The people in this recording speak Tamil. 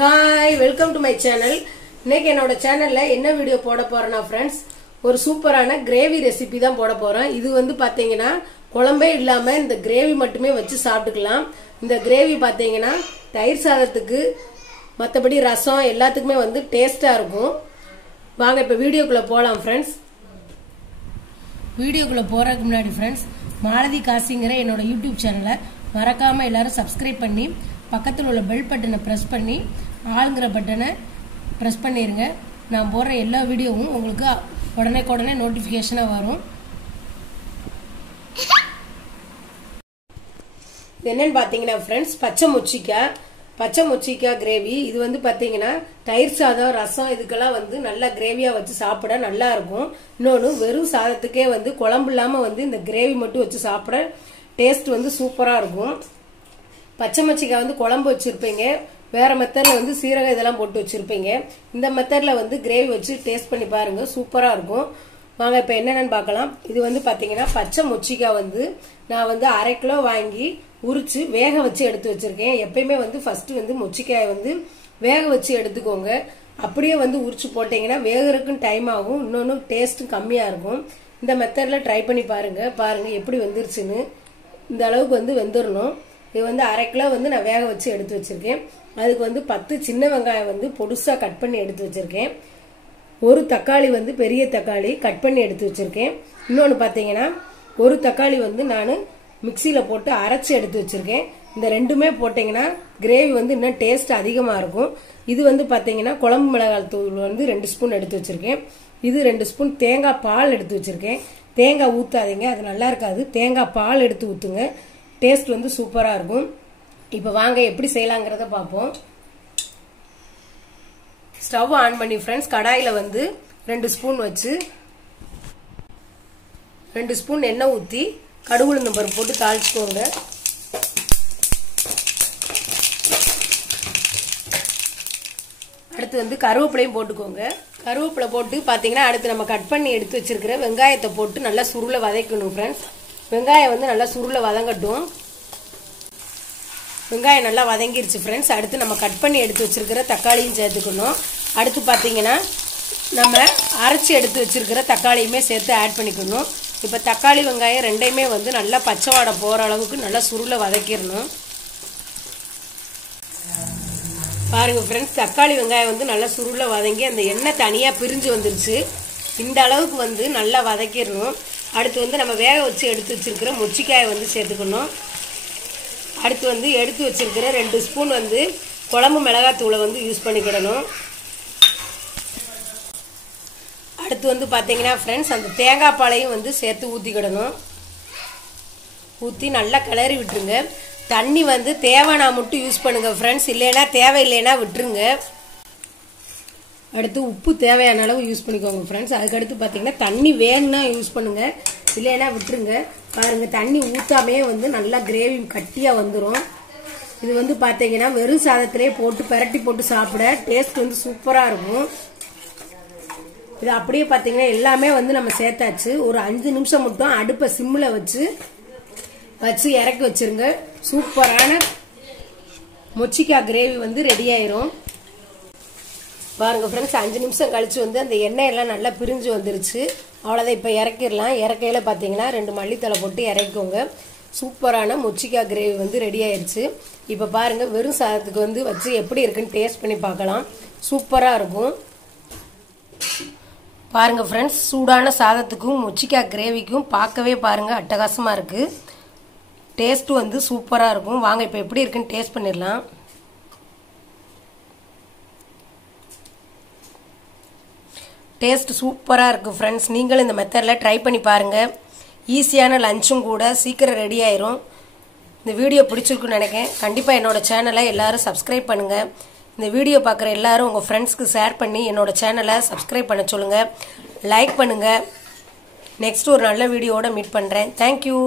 Hi, welcome to my channel. இன்னைக்கு என்னோட சேனல்ல என்ன வீடியோ போட போறேன்னா ஃப்ரெண்ட்ஸ், ஒரு சூப்பரான கிரேவி ரெசிபி தான் போட போறேன். இது வந்து பாத்தீங்கன்னா குழம்பே இல்லாம இந்த கிரேவி மட்டுமே வச்சு சாப்பிட்டுக்கலாம். இந்த கிரேவி பாத்தீங்கன்னா தயிர் சாதத்துக்கு மற்றபடி ரசம் எல்லாத்துக்குமே வந்து டேஸ்டா இருக்கும். வாங்க இப்ப வீடியோக்குள்ள போலாம் ஃப்ரெண்ட்ஸ். வீடியோக்குள்ள போறதுக்கு முன்னாடி ஃப்ரெண்ட்ஸ், மாலதி காசிங்கிற என்னோட யூடியூப் சேனலை மறக்காம எல்லாரும் சப்ஸ்கிரைப் பண்ணி பக்கத்தில் உள்ள பெல் பட்டனை பிரஸ் பண்ணி ஆளுங்கிற பட்டனை பிரஸ் பண்ணிருங்க. நான் போடுற எல்லா வீடியோவும் உங்களுக்கு உடனே நோட்டிஃபிகேஷனாக வரும். இது என்னன்னு பார்த்தீங்கன்னா ஃப்ரெண்ட்ஸ், பச்சை மொச்சிக்காய் கிரேவி. இது வந்து பார்த்தீங்கன்னா தயிர் சாதம், ரசம் இதுக்கெல்லாம் வந்து நல்லா கிரேவியாக வச்சு சாப்பிட நல்லா இருக்கும். இன்னொன்று வெறும் சாதத்துக்கே வந்து குழம்பு இல்லாமல் வந்து இந்த கிரேவி மட்டும் வச்சு சாப்பிட டேஸ்ட் வந்து சூப்பராக இருக்கும். பச்சை மொச்சிக்காய் வந்து குழம்பு வச்சிருப்பீங்க, வேற மெத்தட்ல வந்து சீரகம் இதெல்லாம் போட்டு வச்சிருப்பீங்க. இந்த மெத்தட்ல வந்து கிரேவி வச்சு டேஸ்ட் பண்ணி பாருங்க, சூப்பரா இருக்கும். வாங்க இப்ப என்னென்னு பார்க்கலாம். இது வந்து பாத்தீங்கன்னா பச்சை மொச்சிக்காய் வந்து நான் வந்து 1/2 கிலோ வாங்கி உரிச்சு வேக வச்சு எடுத்து வச்சிருக்கேன். எப்பயுமே வந்து ஃபர்ஸ்ட் வந்து மொச்சிக்காயை வந்து வேக வச்சு எடுத்துக்கோங்க. அப்படியே வந்து உரிச்சு போட்டீங்கன்னா வேகறதுக்கும் டைம் ஆகும், இன்னொன்னு டேஸ்ட்டும் கம்மியா இருக்கும். இந்த மெத்தட்ல ட்ரை பண்ணி பாருங்க எப்படி வெந்துருச்சுன்னு. இந்த அளவுக்கு வந்து வெந்துடணும். இது வந்து 1/2 கிலோ வந்து நான் வேக வச்சு எடுத்து வச்சிருக்கேன். அதுக்கு வந்து 10 சின்ன வெங்காயம் வந்து பொடுசா கட் பண்ணி எடுத்து வச்சிருக்கேன். ஒரு தக்காளி வந்து பெரிய தக்காளி கட் பண்ணி எடுத்து வச்சிருக்கேன். இன்னொன்று பார்த்தீங்கன்னா ஒரு தக்காளி வந்து நான் மிக்சியில போட்டு அரைச்சி எடுத்து வச்சிருக்கேன். இந்த ரெண்டுமே போட்டீங்கன்னா கிரேவி வந்து இன்னும் டேஸ்ட் அதிகமாக இருக்கும். இது வந்து பார்த்தீங்கன்னா குழம்பு மிளகாய் தூள் வந்து 2 ஸ்பூன் எடுத்து வச்சிருக்கேன். இது 2 ஸ்பூன் தேங்காய் பால் எடுத்து வச்சிருக்கேன். தேங்காய் ஊற்றாதீங்க, அது நல்லா இருக்காது. தேங்காய் பால் எடுத்து ஊற்றுங்க, டேஸ்ட் வந்து சூப்பரா இருக்கும். இப்ப வாங்க எப்படி செய்யலாங்கிறத பார்ப்போம். ஸ்டவ் ஆன் பண்ணி ஃப்ரெண்ட்ஸ், கடாயில வந்து 2 ஸ்பூன் வச்சு 2 ஸ்பூன் எண்ணெய் ஊற்றி கடுகு உளுந்தம் பருப்பு போட்டு தாளிச்சுக்கோங்க. அடுத்து வந்து கருவேப்பிலையும் போட்டுக்கோங்க. கருவேப்பிலை போட்டு பார்த்தீங்கன்னா அடுத்து நம்ம கட் பண்ணி எடுத்து வச்சிருக்கிற வெங்காயத்தை போட்டு நல்லா சுருள வதக்கணும் ஃப்ரெண்ட்ஸ். வெங்காயம் வந்து நல்லா சுருள வதங்கட்டும். வெங்காயம் நல்லா வதங்கிருச்சு ஃப்ரெண்ட்ஸ். அடுத்து நம்ம கட் பண்ணி எடுத்து வச்சிருக்கிற தக்காளியும் சேர்த்துக்கணும். அடுத்து பார்த்தீங்கன்னா நம்ம அரைச்சி எடுத்து வச்சிருக்கிற தக்காளியுமே சேர்த்து ஆட் பண்ணிக்கணும். இப்போ தக்காளி வெங்காயம் ரெண்டையுமே வந்து நல்லா பச்சை வாடை போகிற அளவுக்கு நல்லா சுருள வதக்கிடணும். பாருங்க ஃப்ரெண்ட்ஸ், தக்காளி வெங்காயம் வந்து நல்லா சுருள வதங்கி அந்த எண்ணெய் தனியாக பிரிஞ்சு வந்துருச்சு. இந்த அளவுக்கு வந்து நல்லா வதக்கிடணும். அடுத்து வந்து நம்ம வேக வச்சு எடுத்து வச்சிருக்கிற மொச்சிக்காயை வந்து சேர்த்துக்கணும். அடுத்து வந்து எடுத்து வச்சிருக்கிற 2 ஸ்பூன் வந்து குழம்பு மிளகாத்தூளை வந்து யூஸ் பண்ணிக்கிடணும். அடுத்து வந்து பார்த்தீங்கன்னா ஃப்ரெண்ட்ஸ், அந்த தேங்காய் பாலையும் வந்து சேர்த்து ஊற்றிக்கிடணும். ஊற்றி நல்லா கிளறி விட்டுருங்க. தண்ணி வந்து தேவைன்னா மட்டும் யூஸ் பண்ணுங்க ஃப்ரெண்ட்ஸ், இல்லைன்னா தேவையில்லைன்னா விட்டுருங்க. அடுத்து உப்பு தேவையான அளவு யூஸ் பண்ணிக்கோங்க ஃப்ரெண்ட்ஸ். அதுக்கடுத்து பார்த்தீங்கன்னா தண்ணி வேணும்னா யூஸ் பண்ணுங்க, இல்லைன்னா விட்டுருங்க. பாருங்க, தண்ணி ஊத்தாமே வந்து நல்லா கிரேவி கட்டியா வந்துடும். இது வந்து பார்த்தீங்கன்னா வெறும் சாதத்திலே போட்டு பெரட்டி போட்டு சாப்பிட டேஸ்ட் வந்து சூப்பரா இருக்கும். இது அப்படியே பார்த்தீங்கன்னா எல்லாமே வந்து நம்ம சேர்த்தாச்சு. ஒரு 5 நிமிஷம் மட்டும் அடுப்பை சிம்ல வச்சு இறக்கி வச்சிருங்க. சூப்பரான மொச்சிக்காய் கிரேவி வந்து ரெடி ஆயிரும். பாருங்க ஃப்ரெண்ட்ஸ், 5 நிமிஷம் கழிச்சு வந்து அந்த எண்ணெய் எல்லாம் நல்லா பிரிஞ்சு வந்துருச்சு. அவ்வளோதான், இப்போ இறக்கிடலாம். இறக்கையில பார்த்தீங்கன்னா 2 மல்லித்தலை போட்டு இறக்கிக்கோங்க. சூப்பரான மொச்சிக்காய் கிரேவி வந்து ரெடி ஆயிடுச்சு. இப்போ பாருங்க, வெறும் சாதத்துக்கு வந்து வச்சு எப்படி இருக்குன்னு டேஸ்ட் பண்ணி பார்க்கலாம். சூப்பராக இருக்கும். பாருங்க ஃப்ரெண்ட்ஸ், சூடான சாதத்துக்கும் மொச்சிக்காய் கிரேவிக்கும் பார்க்கவே பாருங்க அட்டகாசமாக இருக்கு. டேஸ்ட் வந்து சூப்பராக இருக்கும். வாங்க இப்போ எப்படி இருக்குன்னு டேஸ்ட் பண்ணிடலாம். டேஸ்ட் சூப்பராக இருக்கும் ஃப்ரெண்ட்ஸ். நீங்களும் இந்த மெத்தடில் ட்ரை பண்ணி பாருங்கள். ஈஸியான லஞ்சும் கூட, சீக்கிரம் ரெடி ஆயிரும். இந்த வீடியோ பிடிச்சிருக்குன்னு நினைக்கிறேன். கண்டிப்பாக என்னோட சேனலை எல்லாரும் சப்ஸ்கிரைப் பண்ணுங்கள். இந்த வீடியோ பார்க்குற எல்லாரும் உங்கள் ஃப்ரெண்ட்ஸ்க்கு ஷேர் பண்ணி என்னோட சேனலை சப்ஸ்கிரைப் பண்ண சொல்லுங்கள், லைக் பண்ணுங்கள். நெக்ஸ்ட் ஒரு நல்ல வீடியோவோட மீட் பண்ணுறேன். தேங்க்யூ.